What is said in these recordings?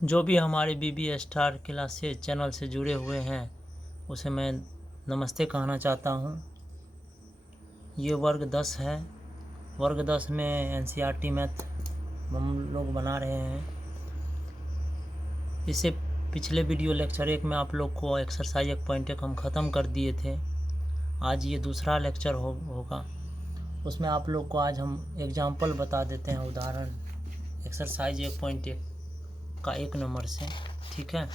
जो भी हमारे बीबी स्टार क्लासेस चैनल से जुड़े हुए हैं उसे मैं नमस्ते कहना चाहता हूँ। ये वर्ग 10 है। वर्ग 10 में एनसीईआरटी मैथ हम लोग बना रहे हैं। इससे पिछले वीडियो लेक्चर 1 में आप लोग को एक्सरसाइज 1.1 हम ख़त्म कर दिए थे। आज ये दूसरा लेक्चर होगा। उसमें आप लोग को आज हम एग्जाम्पल बता देते हैं, उदाहरण एक्सरसाइज 1.1 का 1 नंबर से। ठीक है,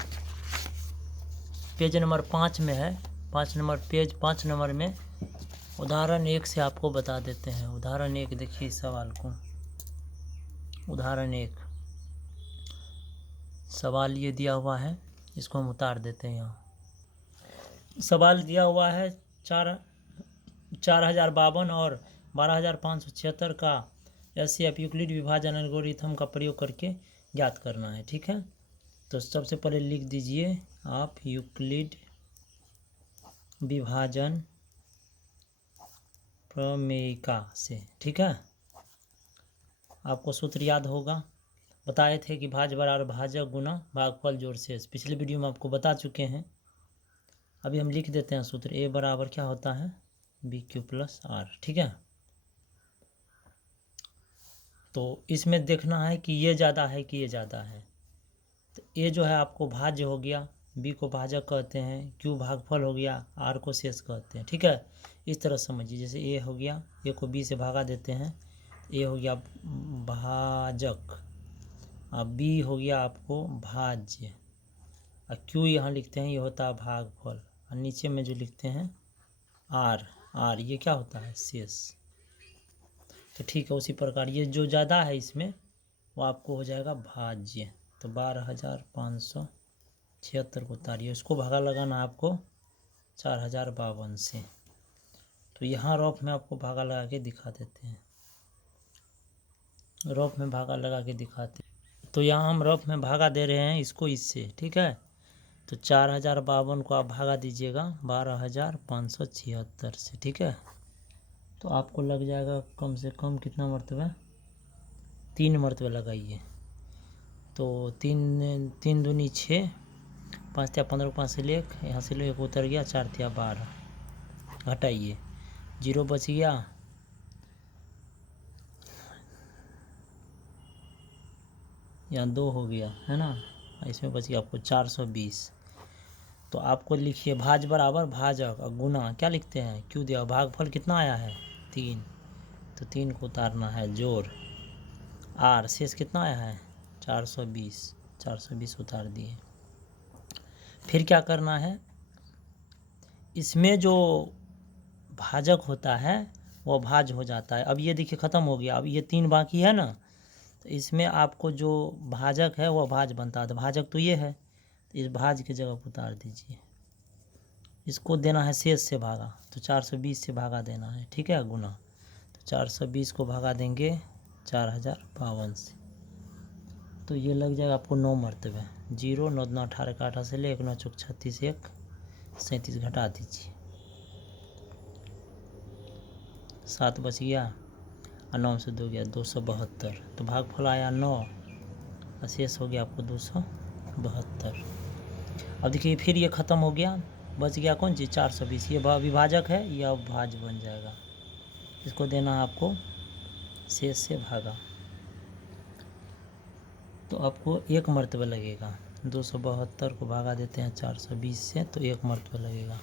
पेज नंबर 5 में है। 5 नंबर में उदाहरण 1 से आपको बता देते हैं। उदाहरण 1 देखिए सवाल को। उदाहरण 1 सवाल ये दिया हुआ है, इसको हम उतार देते हैं। यहाँ सवाल दिया हुआ है 4052 और 12576 का एचसीएफ यूक्लिड विभाजन एल्गोरिथम का प्रयोग करके ज्ञात करना है। ठीक है, तो सबसे पहले लिख दीजिए आप यूक्लिड विभाजन प्रमेयिका से। ठीक है, आपको सूत्र याद होगा, बताए थे कि भाज्य बराबर भाजक गुना भागफल जोड़ शेष। पिछले वीडियो में आपको बता चुके हैं। अभी हम लिख देते हैं सूत्र। ए बराबर क्या होता है, बी क्यू प्लस आर। ठीक है, तो इसमें देखना है कि ये ज़्यादा है कि ये ज़्यादा है। तो ए जो है आपको भाज्य हो गया, बी को भाजक कहते हैं, क्यू भागफल हो गया, आर को शेष कहते हैं। ठीक है, इस तरह समझिए। जैसे ए हो गया, ए को बी से भागा देते हैं, ए हो गया भाजक, अब बी हो गया आपको भाज्य, और क्यू यहाँ लिखते हैं, ये होता है भागफल, और नीचे में जो लिखते हैं आर ये क्या होता है, शेष। तो ठीक है, उसी प्रकार ये जो ज़्यादा है इसमें वो आपको हो जाएगा भाज्य। तो 12576 को उतारिए, उसको भागा लगाना आपको 4052 से। तो यहाँ रफ में आपको भागा लगा के दिखा देते हैं। रफ में भागा लगा के दिखाते हैं। तो यहाँ हम रफ में भागा दे रहे हैं इसको इससे। ठीक है, तो 4052 को आप भागा दीजिएगा 12576 से। ठीक है, तो आपको लग जाएगा कम से कम कितना मरतबा, 3 मरतबा लगाइए। तो 3 दूनी 6, 5 तिया 15 को 5 से ले, यहाँ से ले 1 उतर गया, 4 तिया 12, घटाइए, 0 बच गया, यहाँ 2 हो गया है ना, इसमें बच गया आपको 420। तो आपको लिखिए भाज बराबर भाजक और गुना क्या लिखते हैं, क्यों दिया, भागफल कितना आया है 3, तो 3 को उतारना है, जोड़ आर शेष कितना आया है 420 उतार दिए। फिर क्या करना है, इसमें जो भाजक होता है वो भाज हो जाता है। अब ये देखिए ख़त्म हो गया, अब ये 3 बाकी है ना, तो इसमें आपको जो भाजक है वो भाज बनता है। तो भाजक तो ये है, तो इस भाज की जगह पर उतार दीजिए। इसको देना है शेष से भागा, तो 420 से भागा देना है। ठीक है, गुना, तो 420 को भागा देंगे 4052 से, तो ये लग जाएगा आपको 9 मरतबे। 0 9 9 18 का 18 से ले 1 9 चौक 36 1 37 घटा दीजिए, 7 बच गया, और 9 से 2 गया 272। तो भागफल आया 9 और शेष हो गया आपको 272। अब देखिए फिर ये ख़त्म हो गया, बच गया कौन चीज़ 420। ये विभाजक है, यह अब भाज्य बन जाएगा। इसको देना है आपको शेष से भागा, तो आपको 1 मरतबा लगेगा। 272 को भागा देते हैं 420 से, तो 1 मरतबा लगेगा।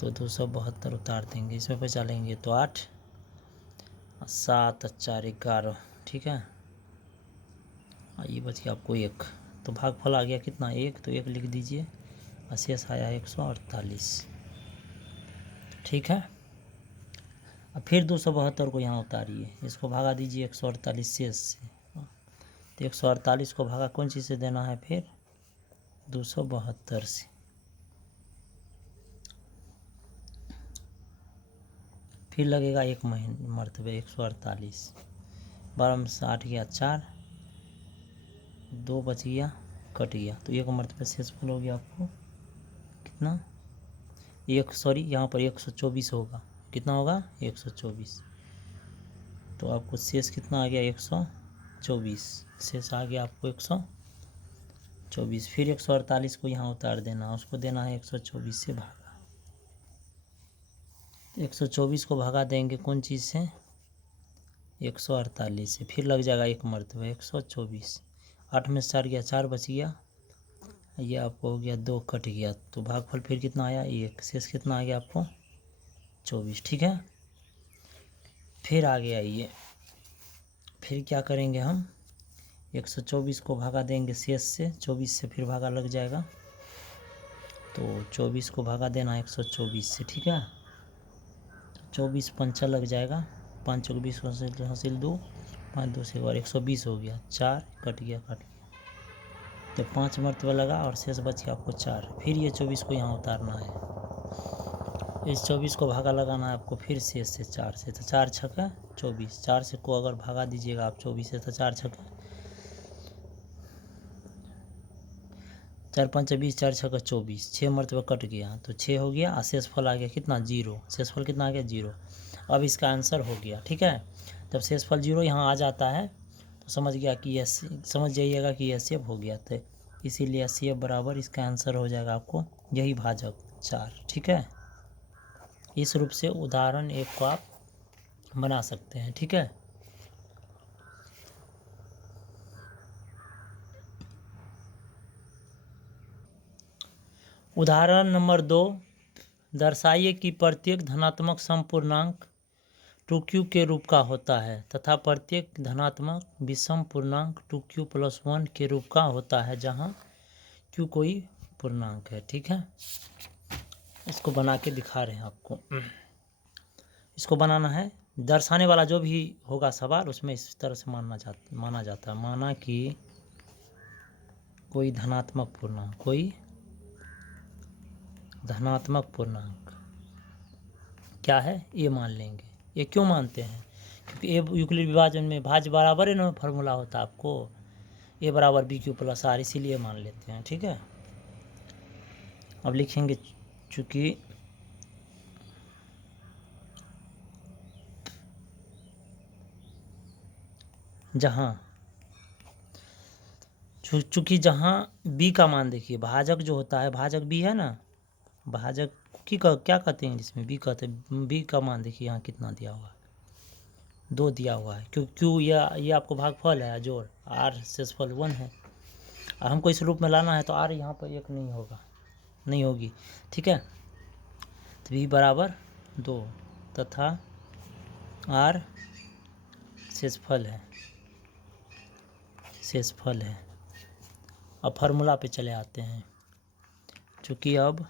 तो 272 उतार देंगे, इसमें बचा लेंगे तो 8 7 4 11। ठीक है, ये बच गया आपको 1। तो भागफल आ गया कितना 1, तो 1 लिख दीजिए, और शेष आया 148। ठीक है, अब फिर 272 को यहाँ उतारिए, इसको भागा दीजिए 148 शेष से। तो 148 को भागा कौन चीज़ से देना है, फिर 272 से। फिर लगेगा 1 मरतबे 148। 12 में से 8 गया 4, 2 बच गया, कट गया, तो 1 मरतबे शेषफल हो गया आपको कितना, यहाँ पर 124 होगा। कितना होगा 124। तो आपको शेष कितना आ गया 124, शेष आ गया आपको 24। फिर 148 को यहाँ उतार देना, उसको देना है 124 से भागा। 124 को भागा देंगे कौन चीज़ से? 148 से। फिर लग जाएगा एक मरतबा 124। 8 में से 4 गया, 4 बच गया, ये आपको हो गया 2 कट गया, तो भागफल फिर कितना आया? 1। शेष कितना आ गया आपको? 24। ठीक है, फिर आगे आइए, फिर क्या करेंगे हम? 124 को भागा देंगे शेष से, 24 से फिर भागा लग जाएगा, तो 24 को भागा देना 124 से। ठीक है, 24 पंचा लग जाएगा, 5 चौक 20 हासिल 2, 5 2 से और 120 हो गया, 4 कट गया, तो 5 मरतबा लगा और शेष बच गया आपको 4। फिर ये 24 को यहाँ उतारना है, इस 24 को भागा लगाना है आपको फिर शेष से 4 से, तो 4 छक्का 24, 4 से को अगर भागा दीजिएगा आप 24 से तो 4 छक्का 4 5 20, 4 छक्का 24, 6 मरतबा कट गया, तो 6 हो गया, और शेष फल आ गया कितना? 0। शेष फल कितना आ गया? 0। अब इसका आंसर हो गया। ठीक है, जब शेष फल 0 यहाँ आ जाता है तो समझ जाइएगा कि यह सेव हो गया, तो इसीलिए सेव बराबर इसका आंसर हो जाएगा आपको यही भाजक 4। ठीक है, इस रूप से उदाहरण 1 को आप बना सकते हैं। ठीक है, उदाहरण नंबर 2, दर्शाइए कि प्रत्येक धनात्मक समपूर्णांक 2q के रूप का होता है तथा प्रत्येक धनात्मक विषम पूर्णांक 2q + 1 के रूप का होता है जहाँ q कोई पूर्णांक है। ठीक है, इसको बना के दिखा रहे हैं आपको। इसको बनाना है, दर्शाने वाला जो भी होगा सवाल उसमें इस तरह से माना जाता है। माना कि कोई धनात्मक पूर्णांक क्या है ये मान लेंगे। ये क्यों मानते हैं? क्योंकि ए यूक्लिड विभाजन में भाज्य बराबर है ना, फार्मूला होता है आपको a बराबर BQ + R, इसीलिए मान लेते हैं। ठीक है, अब लिखेंगे चूँकि जहाँ b का मान, देखिए भाजक जो होता है, भाजक b है ना, भाजक क्या कहते हैं इसमें? b कहते हैं। b का मान देखिए यहाँ कितना दिया हुआ है? 2 दिया हुआ है, क्यों ये आपको भागफल है, जोड़ r शेषफल 1 है, और हमको इस रूप में लाना है तो r यहाँ पर 1 नहीं होगी। ठीक है, तो b बराबर 2 तथा r शेषफल है। अब फार्मूला पे चले आते हैं, चूँकि अब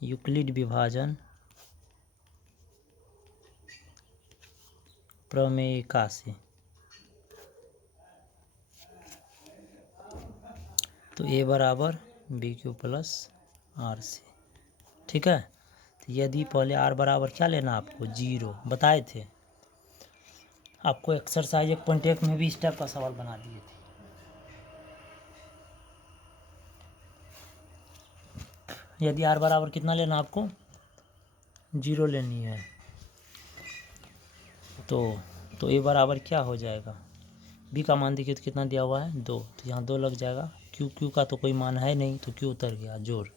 यूक्लिड विभाजन प्रमेयिका से तो a बराबर BQ + R से। ठीक है, तो यदि पहले r बराबर क्या लेना आपको? 0 बताए थे आपको, एक्सरसाइज 1.1 में भी इस टाइप का सवाल बना दिए थे। यदि r बराबर कितना लेना आपको? 0 लेनी है, तो a बराबर क्या हो जाएगा? b का मान देखिए तो कितना दिया हुआ है? 2, तो यहाँ 2 लग जाएगा। q का तो कोई मान है नहीं, तो q उतर गया, जोड़,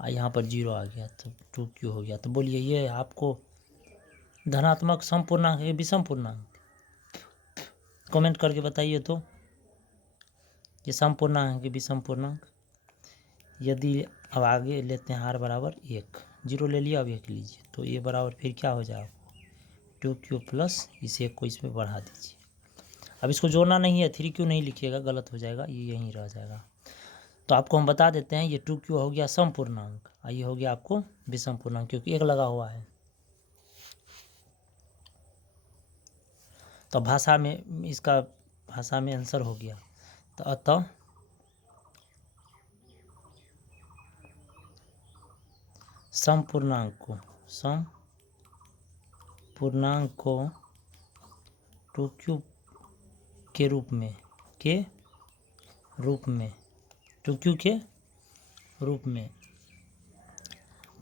यहाँ पर 0 आ गया, तो 2q हो गया। तो बोलिए ये आपको धनात्मक समपूर्णांक है विषम पूर्णांक? कमेंट करके बताइए तो, ये समपूर्णांक है कि विषम पूर्णांक? यदि अब आगे लेते हैं r बराबर 1, 0 ले लिया, अब 1 लीजिए, तो ये बराबर फिर क्या हो जाएगा? 2q + इस 1 को इसमें बढ़ा दीजिए। अब इसको जोड़ना नहीं है, 3q नहीं लिखिएगा, गलत हो जाएगा, ये यहीं रह जाएगा। तो आपको हम बता देते हैं, ये 2q हो गया समपूर्णांक, ये हो गया आपको विषम पूर्णांक, क्योंकि 1 लगा हुआ है। तो भाषा में आंसर हो गया। तो अतः समपूर्णांक को 2q के रूप में 2q के रूप में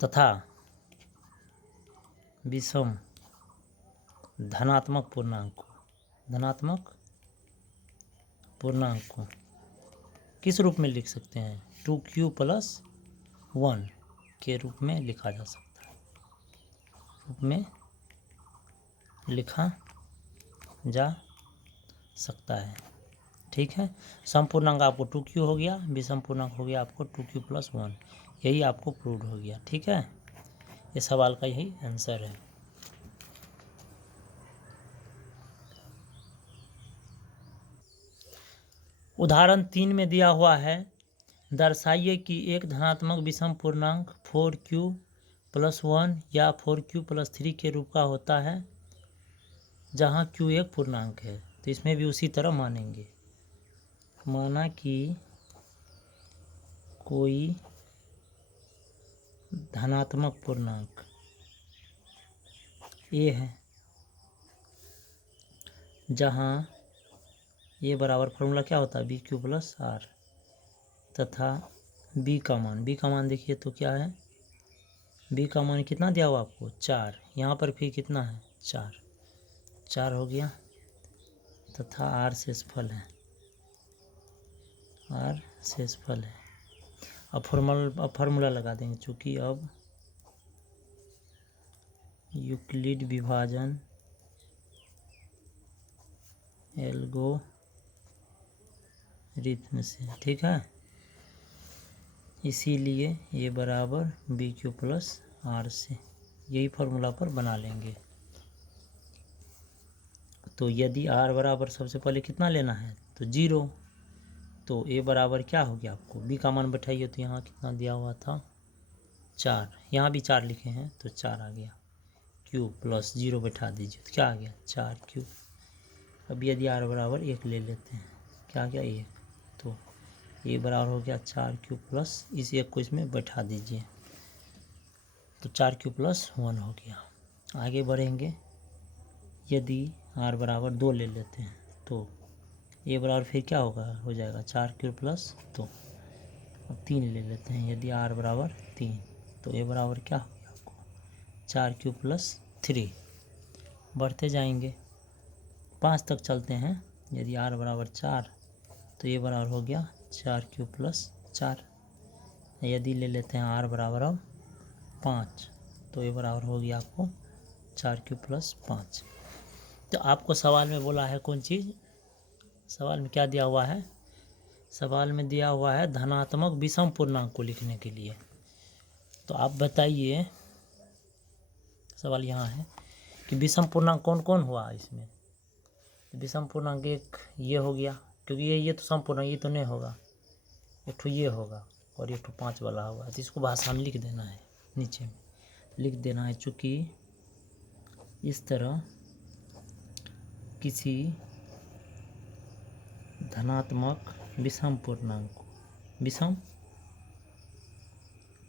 तथा विषम धनात्मक पूर्णांक को किस रूप में लिख सकते हैं? 2q + 1 के रूप में लिखा जा सकता है, रूप में लिखा जा सकता है। ठीक है, समपूर्णांक आपको 2q हो गया, विषम पूर्णांक हो गया आपको 2q + 1। यही आपको प्रूव हो गया। ठीक है, ये सवाल का यही आंसर है। उदाहरण 3 में दिया हुआ है, दर्शाइए कि एक धनात्मक विषम पूर्णांक 4q + 1 या 4q + 3 के रूप का होता है जहाँ q एक पूर्णांक है। तो इसमें भी उसी तरह मानेंगे, माना कि कोई धनात्मक पूर्णांक a है जहाँ a बराबर फॉर्मूला क्या होता है, bq + r, तथा b का मान देखिए तो क्या है, b का मान कितना दिया हुआ आपको 4, यहाँ पर फिर कितना है 4 हो गया, तथा r शेषफल है, r शेषफल है। अब फार्मूला लगा देंगे, चूँकि अब यूक्लिड विभाजन एल्गोरिथ्म से, ठीक है, इसीलिए ये बराबर bq + r से, यही फार्मूला पर बना लेंगे। तो यदि r बराबर सबसे पहले कितना लेना है तो 0, तो a बराबर क्या हो गया आपको, b का मान बैठाइए तो यहाँ कितना दिया हुआ था 4, यहाँ भी 4 लिखे हैं तो 4 आ गया, q + 0 बैठा दीजिए तो क्या आ गया 4q। अब यदि r बराबर 1 ले लेते हैं, क्या आ गया 1, तो a बराबर हो गया 4q प्लस इस 1 को इसमें बैठा दीजिए तो 4q + 1 हो गया। आगे बढ़ेंगे, यदि r बराबर 2 ले लेते हैं तो a बराबर फिर क्या होगा, हो जाएगा 4q + 2। अब 3 ले लेते हैं, यदि r बराबर 3 तो a बराबर क्या हो गया आपको 4q + 3। बढ़ते जाएंगे, 5 तक चलते हैं, यदि r बराबर 4 तो a बराबर हो गया 4q + 4। यदि ले लेते हैं r बराबर अब 5 तो a बराबर हो गया आपको 4q + 5। तो आपको सवाल में बोला है कौन चीज़, सवाल में क्या दिया हुआ है, सवाल में दिया हुआ है धनात्मक विषम पूर्णांक को लिखने के लिए। तो आप बताइए, सवाल यहाँ है कि विषम पूर्णांक कौन कौन हुआ इसमें। विषम पूर्णांक एक ये हो गया, क्योंकि ये तो संपूर्णांक, ये तो नहीं होगा, एक ठो ये होगा और एक ठो 5 वाला होगा। तो इसको भाषा में लिख देना है, नीचे में लिख देना है, चूँकि इस तरह किसी धनात्मक विषम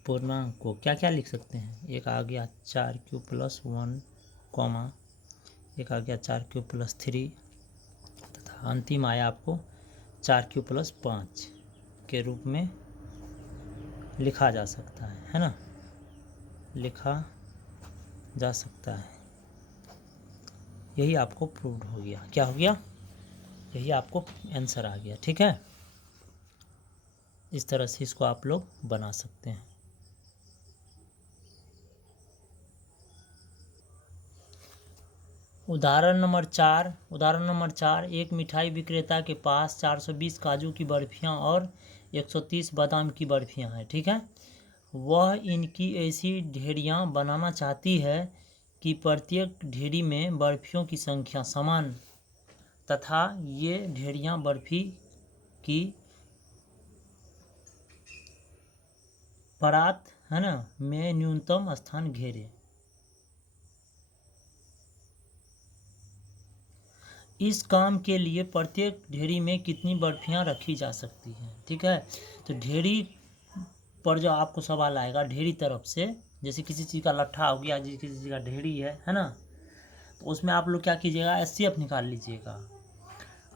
पूर्णांक को क्या क्या लिख सकते हैं, एक आ गया 4q + 1, एक आ गया 4q + 3, तथा अंतिम आया आपको 4q + 5 के रूप में लिखा जा सकता है ना, लिखा जा सकता है। यही आपको प्रूव हो गया, क्या हो गया, यही आपको आंसर आ गया। ठीक है, इस तरह से इसको आप लोग बना सकते हैं। उदाहरण नंबर 4, एक मिठाई विक्रेता के पास 420 काजू की बर्फियां और 130 बादाम की बर्फियां हैं। ठीक है, वह इनकी ऐसी ढेरियां बनाना चाहती है कि प्रत्येक ढेरी में बर्फियों की संख्या समान तथा ये ढेरियां बर्फी की परात है ना में न्यूनतम स्थान घेरे। इस काम के लिए प्रत्येक ढेरी में कितनी बर्फियां रखी जा सकती हैं। ठीक है, तो ढेरी पर जो आपको सवाल आएगा ढेरी तरफ से, जैसे किसी चीज़ का लट्ठा हो गया, किसी चीज़ का ढेरी है ना, तो उसमें आप लोग क्या कीजिएगा, एचसीएफ निकाल लीजिएगा।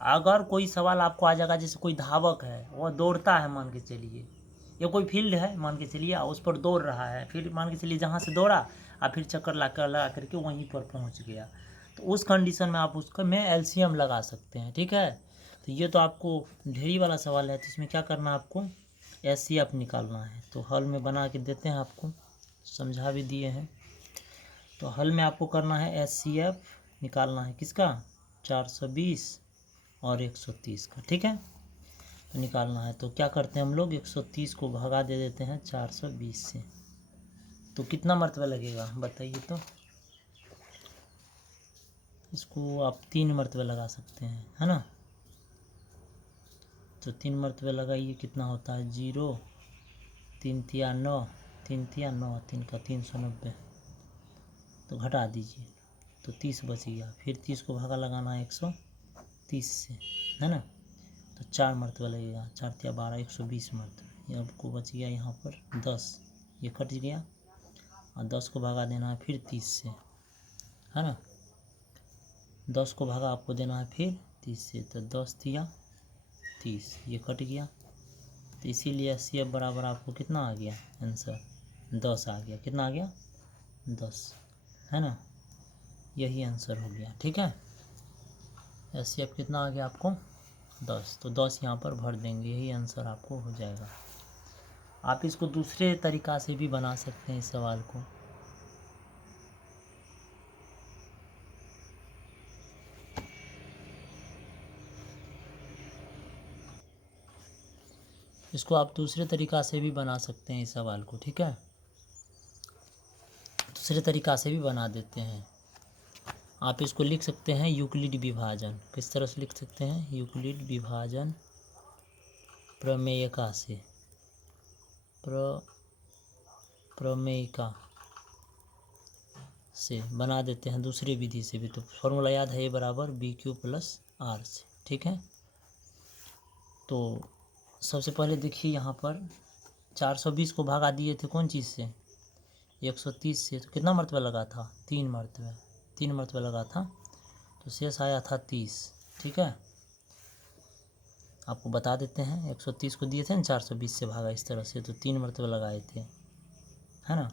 अगर कोई सवाल आपको आ जाएगा, जैसे कोई धावक है वह दौड़ता है, मान के चलिए, या कोई फील्ड है मान के चलिए, उस पर दौड़ रहा है, फिर मान के चलिए जहाँ से दौड़ा और फिर चक्कर लगा करके वहीं पर पहुँच गया, तो उस कंडीशन में आप उसका में एलसीएम लगा सकते हैं। ठीक है, तो ये तो आपको ढेरी वाला सवाल है, तो इसमें क्या करना है आपको, HCF निकालना है। तो हल में बना के देते हैं आपको, समझा भी दिए हैं। तो हल में आपको करना है HCF निकालना है किसका, 420 और 130 का, ठीक है। तो निकालना है तो क्या करते हैं हम लोग, 130 को भगा दे देते हैं 420 से। तो कितना मरतबा लगेगा बताइए। तो इसको आप 3 मरतबे लगा सकते हैं, है ना। तो 3 मरतबे लगाइए, कितना होता है 0, 3 तिया 9, 3 तिया 9, 3 का 390। तो घटा दीजिए तो 30 बच गया। फिर 30 को भागा लगाना है 130 से, है ना। तो 4 मरतबा लगेगा, 4 तिया 12, 120 मरतबे। ये आपको बच गया यहाँ पर 10, ये कट गया। और 10 को भागा देना है फिर 30 से, है ना। 10 को भागा आपको देना है फिर 30 से, तो 10 तिया 30, ये कट गया। तो इसीलिए HCF बराबर आपको कितना आ गया आंसर, 10 आ गया। कितना आ गया, 10, है ना। यही आंसर हो गया, ठीक है। HCF कितना आ गया आपको, 10। तो 10 यहाँ पर भर देंगे, यही आंसर आपको हो जाएगा। आप इसको दूसरे तरीक़ा से भी बना सकते हैं इस सवाल को। इसको आप दूसरे तरीक़ा से भी बना सकते हैं इस सवाल को, ठीक है। दूसरे तरीक़ा से भी बना देते हैं। आप इसको लिख सकते हैं यूक्लिड विभाजन। किस तरह से लिख सकते हैं, यूक्लिड विभाजन प्रमेयिका से, प्रमेयिका से बना देते हैं दूसरी विधि से भी। तो फॉर्मूला याद है, A बराबर BQ प्लस R से, ठीक है। तो सबसे पहले देखिए यहाँ पर 420 को भागा दिए थे कौन चीज़ से, 130 से। तो कितना मरतबा लगा था, 3 मरतबा, 3 मरतबा लगा था। तो शेष आया था 30, ठीक है। आपको बता देते हैं, 130 को दिए थे ना 420 से भागा इस तरह से, तो 3 मरतबा लगाए थे, है ना।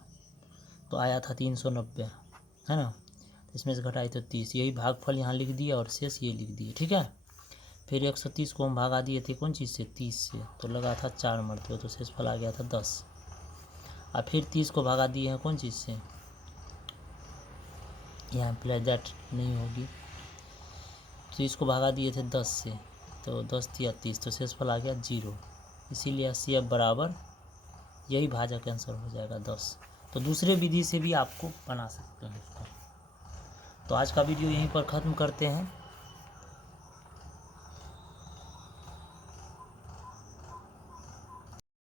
तो आया था 390, है ना। तो इसमें से घटाई तो 30, यही भागफल यहाँ लिख दिया और शेष ये लिख दिए, ठीक है। फिर 130 को हम भागा दिए थे कौन चीज़ से, 30 से। तो लगा था 4 मरतबा, तो शेषफल आ गया था 10। और फिर 30 को भागा दिए हैं कौन चीज़ से, यहाँ प्लस दैट नहीं होगी। 30 को भागा दिए थे 10 से, तो 10 तिया 30, तो शेषफल आ गया 0। इसीलिए HCF बराबर यही भाजक आंसर हो जाएगा 10। तो दूसरे विधि से भी आपको बना सकते हैं इसको। तो आज का वीडियो यहीं पर ख़त्म करते हैं।